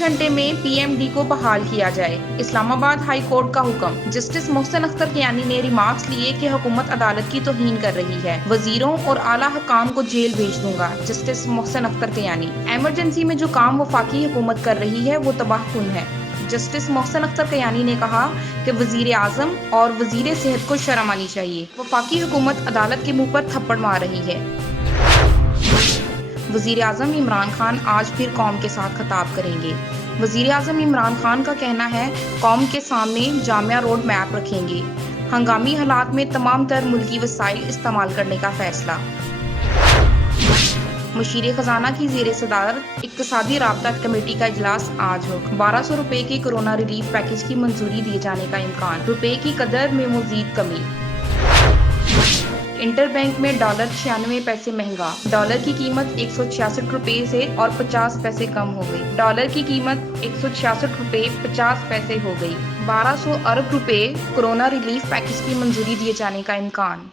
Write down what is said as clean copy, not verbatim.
घंटे में पीएमडी को बहाल किया जाए। इस्लामाबाद हाई कोर्ट का हुक्म। जस्टिस मोहसिन अख्तर कियानी ने रिमार्क्स लिए कि हुकूमत अदालत की तौहीन कर रही है, वजीरों और आला हकाम को जेल भेज दूंगा। जस्टिस मोहसिन अख्तर कियानी। इमरजेंसी में जो काम वफाकी हुकूमत कर रही है वो तबाहकुन है। जस्टिस मोहसिन अख्तर कियानी ने कहा कि वजीर आजम और वजीर सेहत को शर्म आनी चाहिए। वफाकी हुकूमत अदालत के मुंह पर थप्पड़ मार रही है। वजीर आजम इमरान खान आज फिर कौम के साथ खिताब करेंगे। वजीर आजम इमरान खान का कहना है कौम के सामने जामिया रोड मैप रखेंगे। हंगामी हालात में तमाम तर मुल्की वसाइल इस्तेमाल करने का फैसला। मशीर खजाना की ज़ेर सदारत इक्तिसादी राबता कमेटी का इजलास आज हो। 1200 रुपए के कोरोना रिलीफ पैकेज की मंजूरी दिए जाने का इम्कान। रुपए की कदर में मजीद कमी। इंटर बैंक में डॉलर 96 पैसे महंगा। डॉलर की कीमत 166 रुपए से और 50 पैसे कम हो गई। डॉलर की कीमत 166 रुपए 50 पैसे हो गई। 1200 अरब रुपए कोरोना रिलीफ पैकेज की मंजूरी दिए जाने का इम्कान।